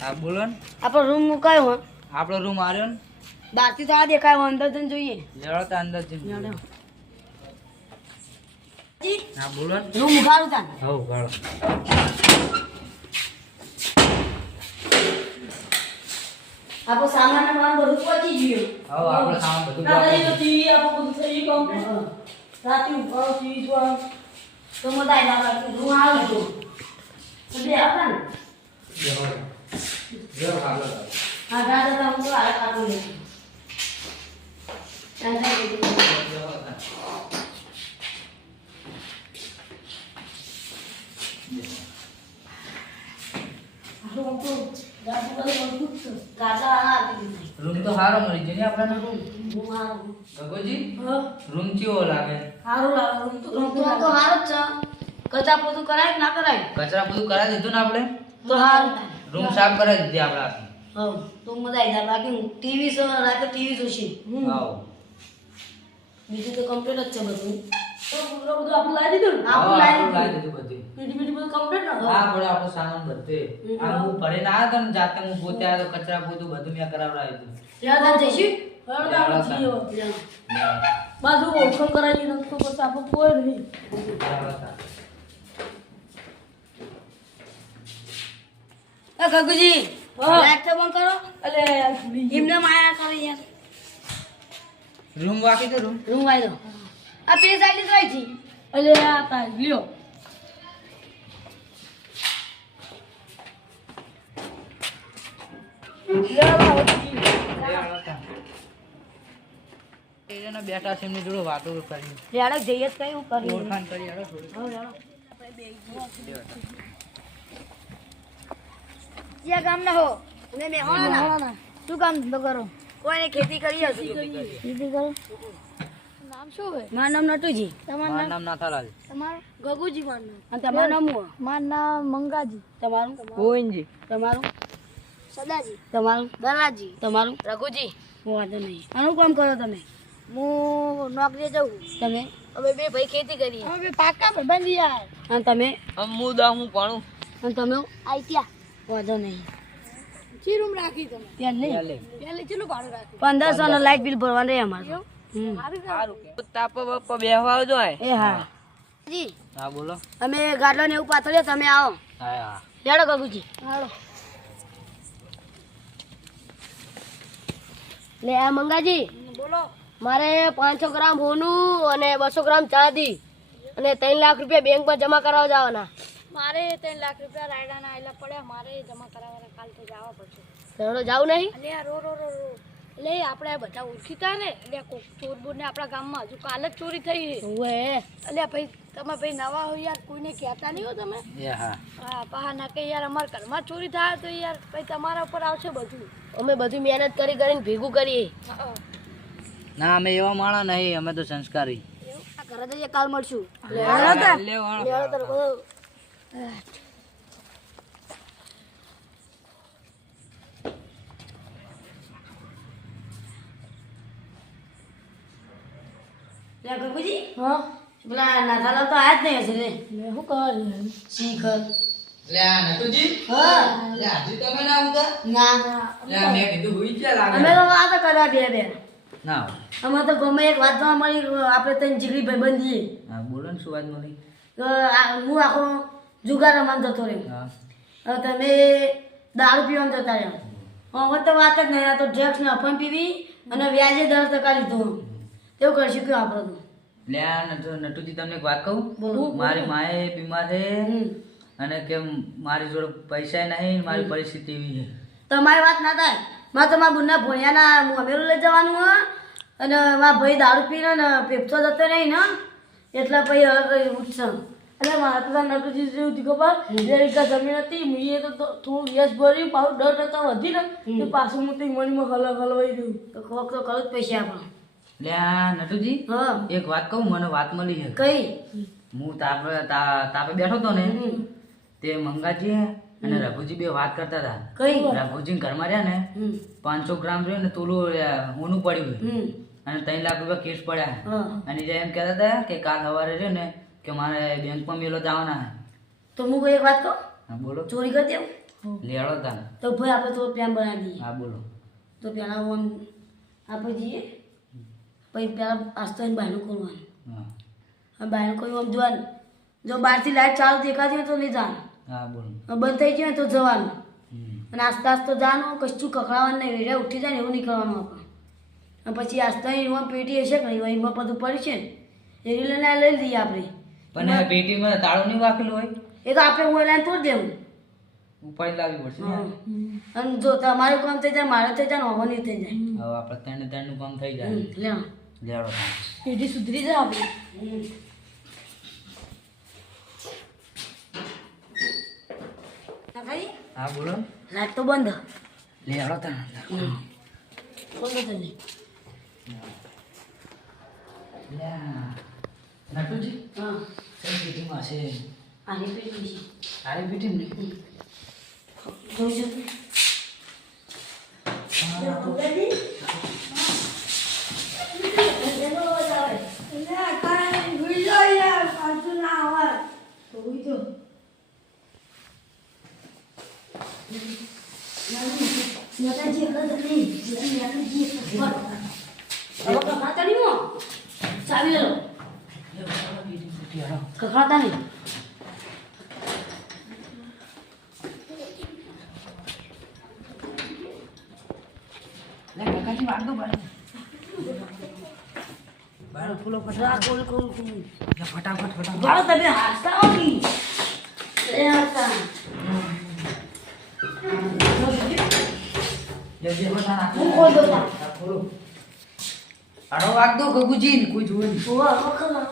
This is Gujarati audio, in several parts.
હા બોલો ને. આપણો રૂમ મુકાયો હો. આપણો રૂમ આવ્યો ને. બહારથી તો આ દેખાય અંદર જઈને જોઈએ. લેવડો તો અંદર જઈને. હા બોલો ને. રૂમ ઉઘાડું તા. હા ઉઘાડો. આપણો સામાન બધું પહોંચી ગયું. હા આપણો સામાન બધું ટીવી આપણો બધું થઈ ગયું. રાતે ઉઘાડો ટીવી જોવા તો મજા આવી રૂમ આવે તો બે હતા ને. હા દાદા તો આ કાઢું નથી. રૂમ તો સારો મળી ગયો ને આપણને. ગગોજી રૂમ કેવો લાગે? સારું લાગે. રૂમ તો સારો જ છે. કચરા પોતું કરાય કે ના કરાય? કચરા બધું કરાવી દીધું ને આપણે. તો સારું. રૂમ સાફ કરાવી દીધી આપણે આખી. હા તો મજા આવી જાય. બાકી ટીવી સો રાતે ટીવી જોશે. હા બીજું તો કમ્પ્લીટ જ છે બધું. તો બધું આપણે લાવી દીધું ને? આપણે લાવી દીધું બધું. બીજું બધું કમ્પ્લીટ ને? હા બોલો આપણો સામાન બધે. આ હું ભરીને આવ્યો તો ને જાતે હું પોતે આવ્યો તો કચરા પોતું બધું મેં કરાવડાવી દીધું. ત્યાં જઈશું. બાજુ ઓળખાણ કરાવી નથી તો પછી આપણે કોઈ નહીં. ગગુજી લાઈટ તો બંધ કરો. અલે એમને માયા કરી યાર. રૂમ વાકી તો રૂમ આવી દો. આ પેલી સાઈડ તો આવી છે. અલે આ તા લ્યો. એના બેટા છે એમની જોડે વાતો કરી. રેડક જઈએ કઈ હું કરી ઓળખાણ કરી આડો થોડી. ક્યાં ગામ ના હો અને મે હોના શું કામ ધંધો કરો? કોઈને ખેતી કરી હશે. ખેતી કરો. નામ શું હોય? મારું નામ નટુજી. મારું નામ નાથાલાલ. તમારું? ગગુજી મારું નામ. અને તમારું નામ શું? મારું નામ મંગાજી. તમારું? ગોવિંદજી. તમારું? સદાજી. તમારું? દલાજી. તમારું? રઘુજી. વાંધો નહીં. આનું કામ કરો તમે? હું નોકરી જઉં. તમે? અમે બે ભાઈ ખેતી કરીએ. અમે બે પાકા ભાઈબંધ યાર. અને તમે? હું દા હું ભણું. અને તમે? આઈ ત્યાં. વાંધો નહીં. ચી રૂમ રાખી તમે? ત્યાં નહીં. ત્યાં કેટલું ભાડું રાખ્યું? 1500 નો લાઇટ બિલ ભરવાનું રહે અમારે. સારું કે તાપ બાપ બેહવા આવજો. એ હા જી. હા બોલો. અમે ગાડલો ને એવું પાથરીએ તમે આવો. હા હા. લેડો ગગુજી. હાલો. લે આ મંગાજી. બોલો. મારે 500 ગ્રામ હોનું અને 200 ગ્રામ ચાંદી અને 3 લાખ રૂપિયા બેંકમાં જમા કરાવવા જવાના. મારે 3 લાખ રૂપિયા રાયડાના આયલા પડ્યા. મારે જમા કરાવવાના. કાલ તો જવા પડશે. તો જાવું નહીં? અલે રો રો રો રો. એટલે આપણે બધા ઓળખીતા ને એટલે ચોર બોર ને આપણા ગામમાં હજુ કાલ જ ચોરી થઈ છે. ઓએ એટલે ભાઈ તમે ભાઈ નવા હો યાર, કોઈને કહેતા નહીં હો તમે. હા હા પહા ના કે યાર અમાર ઘરમાં ચોરી થાય તો યાર ભાઈ તમારા ઉપર આવશે બધું. અમે બધી મહેનત કરી કરીને ભેગું કરીએ. ના અમે એવા માણસ નહીં, અમે તો સંસ્કારી. આ ઘરે જઈએ કાલ મળશું. ગગુજી હા પેલા નાથાલાલ તો આયા જ નહીં હશે ને. મેં શું કર શીખર લે નટુજી. હા લે આજે તમે ના આવતા? ના લે મેં કીધું હુઈ ગયા અમે લાગે. તો વાત કરવા બે બે ના અમે તો ગમે એક વાત જોવા મળી. આપણે ત્રણ જીગરી ભાઈ બંધીએ. હા બોલો ને શું વાત મળી? તો હું આખો જુગાર રમવા જતો રહ્યો. હા હવે તમે દારૂ પીવાનું જતા રહ્યા. હવે તો વાત જ નહીં. આ તો ડ્રગ્સ ને અફન પીવી અને વ્યાજે 10% લીધું. એવું કરશું કયો આપણે તો. લે નટુજી તમને એક વાત કહું. બોલો. મારી માએ બીમાર છે અને કે મારી જોડે પૈસા નહીં, મારી પરિસ્થિતિ એવી છે. તમારી વાત ના થાય. મારે તમારા બુનના ભોણિયાના અમેરું લઈ જવાનું હોય અને મારા ભાઈ દારૂ પીને ને પેપતો જતો નહીં ને એટલે પછી હવે ઉઠશે. એટલે મારે તો નટુજી જેવું હતી ખબર. 2 વીઘા જમીન હતી. મેં તો થોડું વ્યાજ ભર્યું. પાછું 10% વધી ને તો પાછું હું તો મનીમાં હલવાઈ ગયું. તો ખોક તો કરું જ પૈસા આપણે. લે નટુજી હા એક વાત કહું, મને વાત મળી છે. કઈ? હું તાપે બેઠો તો ને તે મંગાજી અને રઘુજી બે વાત કરતા હતા. કઈ? રઘુજી ઘરમાં રહ્યા ને 500 ગ્રામ રહ્યો ને તોલું હોનું પડ્યું અને 3 લાખ રૂપિયા કેસ પડ્યા. અને જે એમ કહેતા હતા કે કાલ સવારે રહ્યો ને કે મારે બેંકમાં મેલો જવાના. તો હું કોઈ એક વાત કહું? હા બોલો. ચોરી કરી દેવું? લેડો તાન તો ભાઈ આપણે તો પ્લાન બનાવી દઈએ. હા બોલો તો પહેલાં હું આપણે જઈએ પછી પહેલાં આસ્તો બહારનું ખોલવાનું. હા અને બહારનું ખોલવું આમ જોવાનું. જો બહારથી લાઈટ ચાલુ દેખાતી હોય તો નહીં જવાનું. હા બોલો બંધ થઈ જાય તો જવાનું. હમ. અને આસ્તે આસ્તે જવાનું, કશું કખડાવાનું નહીં. વેડા ઉઠી જાય ને એવું નહીં કરવાનું આપણે. અને પછી આસ્તે એમાં પેટી હશે કે નહીં એમાં બધું પડી છે ને એ લઈને લઈ લઈએ આપણે. પણ આ પેટીમાં તાળું નહીં વાકેલું હોય એ તો આપણે હું લાઈન તોડી દેવું. ઉપાડી લાવવી પડશે ને. અને જો તમારું કામ થઈ જાય મારે થઈ જાય ને હવે નહીં થઈ જાય. હવે આપણે ત્રણે ત્રણનું કામ થઈ જાય લેવા લેડો તાન પેટી સુધરી જાય આપણે. હા બોલો લાઈટ તો બંધ. લેડો તાન બંધ થઈ જાય. નટુજી હા કઈ પેટીમાં છે આની પેટી છે. સારી પેટી ને જોઈ શકો. ચાવી લો કખડાતા નહીં. કાકાજી વાળ દો બાર ફૂલો ફટા કોલ કોલ કોલ ફટાફટ ફટાફટ વાળો તમે હાસતા હો કી એ હાસતા જલ્દી ફટા હું કોલ દો તા ખોલો આડો વાગ દો ગગુજી કોઈ જોવે નહીં ઓવા વખલા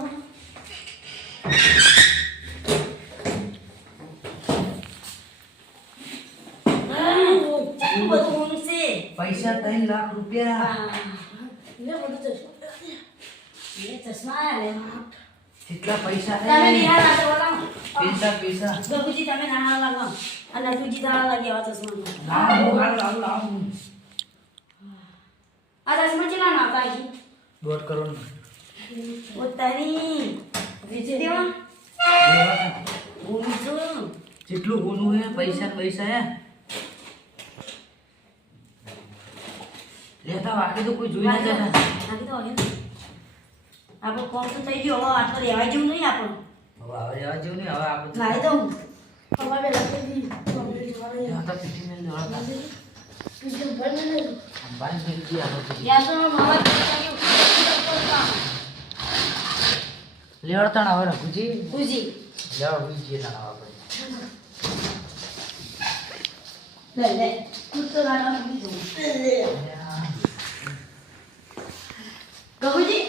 બધું છે પૈસા 3 લાખ રૂપિયા ને બધું ચશ્મા લે કેટલા પૈસા તમે હે નિહાળ આતો બોલા પૈસા પૈસા ગગુજી તમે નાના લાગો અને તુજી તાળા લાગી આવા ચશ્મા લાવ આ ચશ્મા ચેલા ના કાઈ 1.5 કરોડ ઓતાની વિજે દેવા ભૂમિ જો જેટલું હોનું હે પૈસા ને પૈસા હે લેતા વાકે તો કોઈ જોઈ ના જાય ને આકી તો હવે આપણો કોમ તો થઈ ગયો હવે આટલો રહેવા જેવું નહીં આપણો હવે આવે જવા જેવું નહીં હવે આપણે નાઈ દઉં અમારે લખી દી કમ્પ્લીટ વાળી હતા પીટી મેલ દેવા બીજું ભરને નહીં અંબાઈ મેલ દી આપણે યા તો મારા લેવડ તણ હવે રઘુજી પૂજી લેવડ પૂજી તણ આપણે લે લે તું તો રાડા બીજું ગગુજી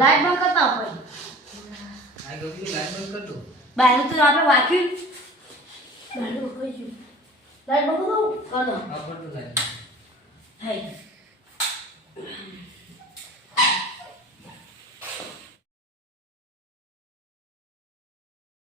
લાઈટ બંધ કરતા આપણે આ ગગુજી લાઈટ બંધ કરતો બહાર તો આપણે વાક્યું બહાર કઈ લાઈટ બંધ કરો આ કરતો લાઈટ હે